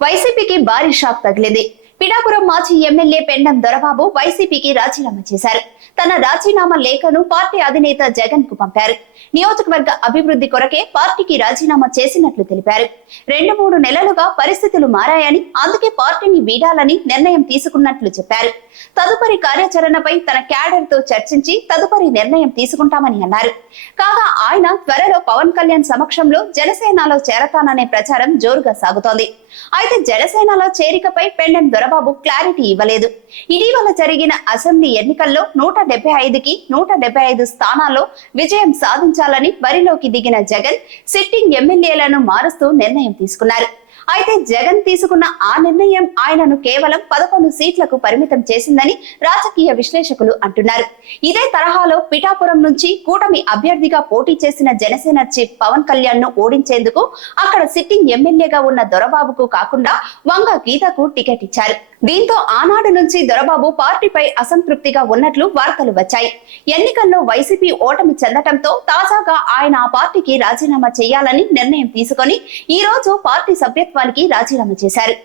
వైసీపీకి భారీ షాక్ తగిలింది పిఠాపురం మాజీ ఎమ్మెల్యే పెండం దొరబాబు వైసీపీకి రాజీనామా చేశారు. తన రాజీనామా లేఖను పార్టీ అధినేత జగన్కు పంపారు. నియోజకవర్గ అభివృద్ధి కొరకే పార్టీకి రాజీనామా చేసినట్లు తెలిపారు. రెండు మూడు నెలలుగా పరిస్థితులు మారాయని అందుకే పార్టీని వీడాలని నిర్ణయం తీసుకున్నట్లు చెప్పారు. తదుపరి కార్యాచరణపై తన క్యాడర్తో చర్చించి తదుపరి నిర్ణయం తీసుకుంటామని అన్నారు. కాగా ఆయన త్వరలో పవన్ కళ్యాణ్ సమక్షంలో జనసేనలో చేరతాననే ప్రచారం జోరుగా సాగుతోంది. అయితే జనసేనలో చేరికపై పెండెం దొరబాబు క్లారిటీ ఇవ్వలేదు. ఇటీవల జరిగిన అసెంబ్లీ ఎన్నికల్లో నూట డెబ్బై ఐదుకి నూట డెబ్బై ఐదు స్థానాల్లో విజయం సాధించాలని బరిలోకి దిగిన జగన్ సిట్టింగ్ ఎమ్మెల్యేలను మారుస్తూ నిర్ణయం తీసుకున్నారు. అయితే జగన్ తీసుకున్న ఆ నిర్ణయం ఆయనను కేవలం పదకొండు సీట్లకు పరిమితం చేసిందని రాజకీయ విశ్లేషకులు అంటున్నారు. ఇదే తరహాలో పిఠాపురం నుంచి కూటమి అభ్యర్థిగా పోటీ చేసిన జనసేన చీఫ్ పవన్ కళ్యాణ్ను ఓడించేందుకు అక్కడ సిట్టింగ్ ఎమ్మెల్యేగా ఉన్న దొరబాబుకు కాకుండా వంగ గీతకు టికెట్ ఇచ్చారు. దీంతో ఆనాడు నుంచి దొరబాబు పార్టీపై అసంతృప్తిగా ఉన్నట్లు వార్తలు వచ్చాయి. ఎన్నికల్లో వైసీపీ ఓటమి చెందటంతో తాజాగా ఆయన ఆ పార్టీకి రాజీనామా చేయాలని నిర్ణయం తీసుకొని ఈ రోజు పార్టీ సభ్యత్వానికి రాజీనామా చేశారు.